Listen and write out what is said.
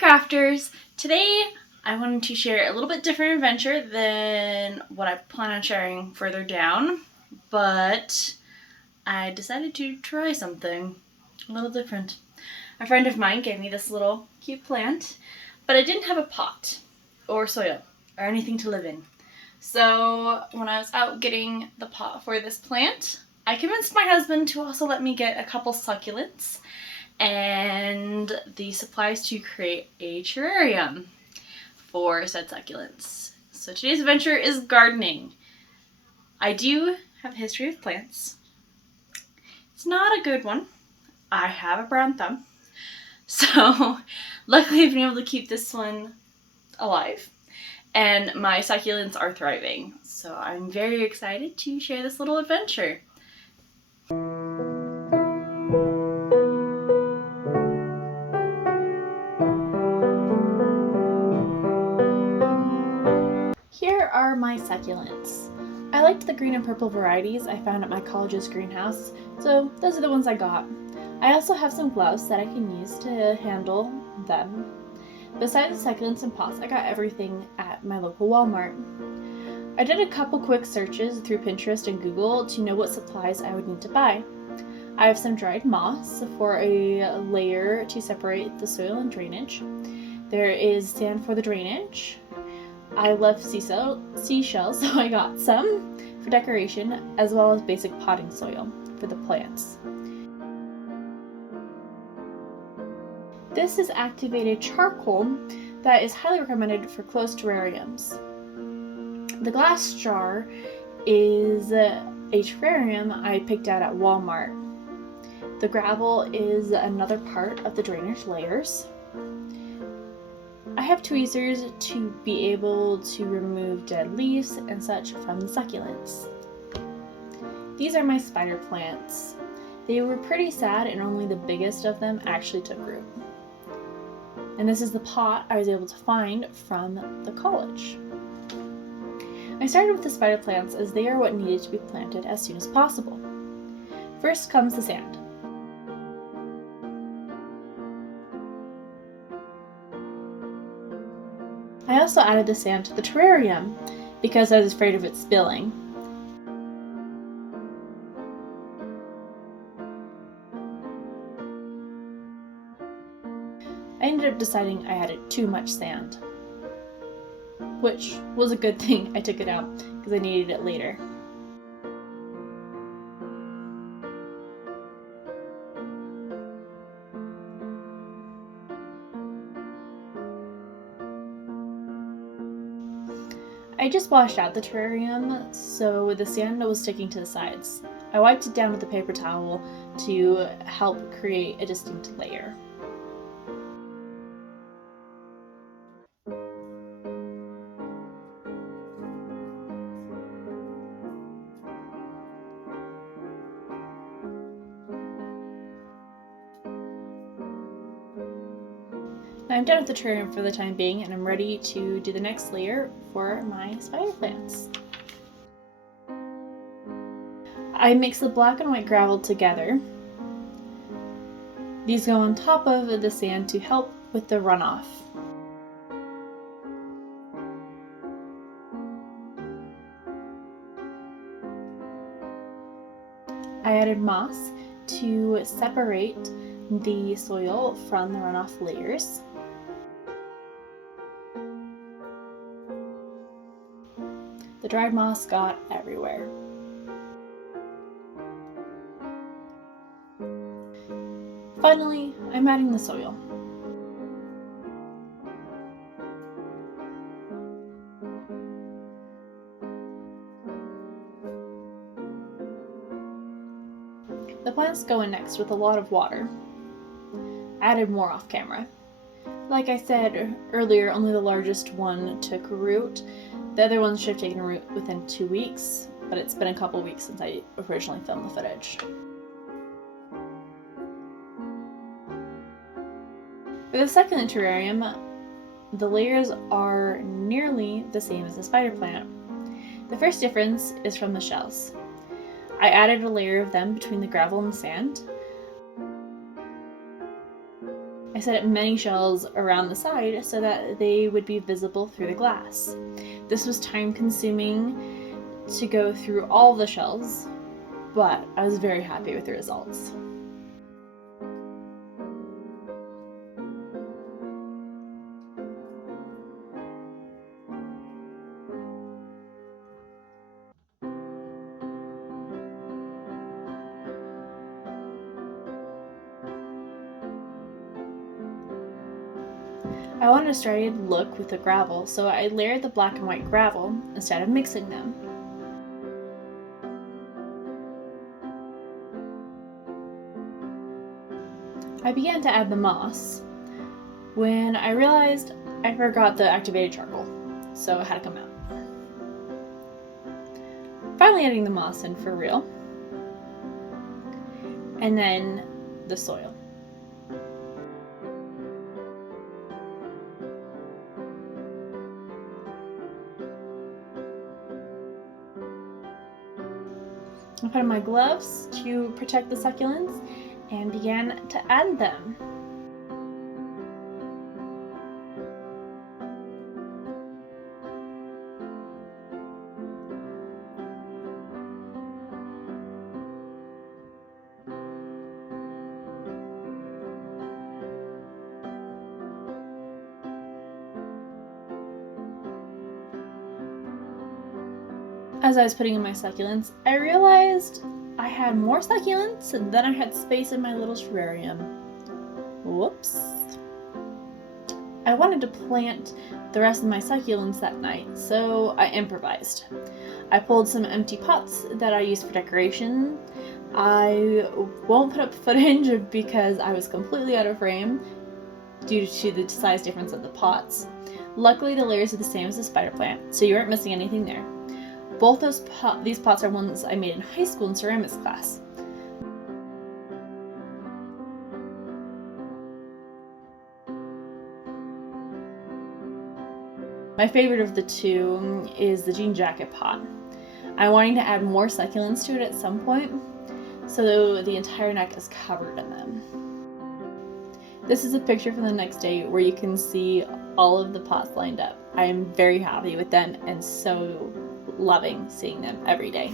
crafters! Today I wanted to share a little bit different adventure than what I plan on sharing further down, but I decided to try something a little different. A friend of mine gave me this little cute plant, but I didn't have a pot or soil or anything to live in. So when I was out getting the pot for this plant, I convinced my husband to also let me get a couple succulents and the supplies to create a terrarium for said succulents. So today's adventure is gardening. I do have a history with plants. It's not a good one. I have a brown thumb. So luckily I've been able to keep this one alive. And my succulents are thriving. So I'm very excited to share this little adventure. Here are my succulents. I liked the green and purple varieties I found at my college's greenhouse, so those are the ones I got. I also have some gloves that I can use to handle them. Besides the succulents and pots, I got everything at my local Walmart. I did a couple quick searches through Pinterest and Google to know what supplies I would need to buy. I have some dried moss for a layer to separate the soil and drainage. There is sand for the drainage. I love seashells, so I got some for decoration, as well as basic potting soil for the plants. This is activated charcoal that is highly recommended for closed terrariums. The glass jar is a terrarium I picked out at Walmart. The gravel is another part of the drainage layers. I have tweezers to be able to remove dead leaves and such from the succulents. These are my spider plants. They were pretty sad and only the biggest of them actually took root. And this is the pot I was able to find from the college. I started with the spider plants as they are what needed to be planted as soon as possible. First comes the sand. I also added the sand to the terrarium because I was afraid of it spilling. I ended up deciding I added too much sand, which was a good thing I took it out because I needed it later. I just washed out the terrarium, so the sand was sticking to the sides. I wiped it down with a paper towel to help create a distinct layer. Now I'm done with the terrarium for the time being, and I'm ready to do the next layer for my spider plants. I mix the black and white gravel together. These go on top of the sand to help with the runoff. I added moss to separate the soil from the runoff layers. The dried moss got everywhere. Finally, I'm adding the soil. The plants go in next with a lot of water. I added more off camera. Like I said earlier, only the largest one took root. The other ones should have taken root within 2 weeks, but it's been a couple weeks since I originally filmed the footage. For the succulent terrarium, the layers are nearly the same as the spider plant. The first difference is from the shells. I added a layer of them between the gravel and the sand. I I set up many shells around the side so that they would be visible through the glass. This was time consuming to go through all the shells, but I was very happy with the results. I wanted a striated look with the gravel, so I layered the black and white gravel instead of mixing them. I began to add the moss when I realized I forgot the activated charcoal, so it had to come out. Finally adding the moss in for real, and then the soil. I put on my gloves to protect the succulents and began to add them. As I was putting in my succulents, I realized I had more succulents than I had space in my little terrarium. Whoops. I wanted to plant the rest of my succulents that night, so I improvised. I pulled some empty pots that I used for decoration. I won't put up footage because I was completely out of frame due to the size difference of the pots. Luckily, the layers are the same as the spider plant, so you aren't missing anything there. Both these pots are ones I made in high school in ceramics class. My favorite of the two is the jean jacket pot. I'm wanting to add more succulents to it at some point, so the entire neck is covered in them. This is a picture from the next day where you can see all of the pots lined up. I am very happy with them and so loving seeing them every day.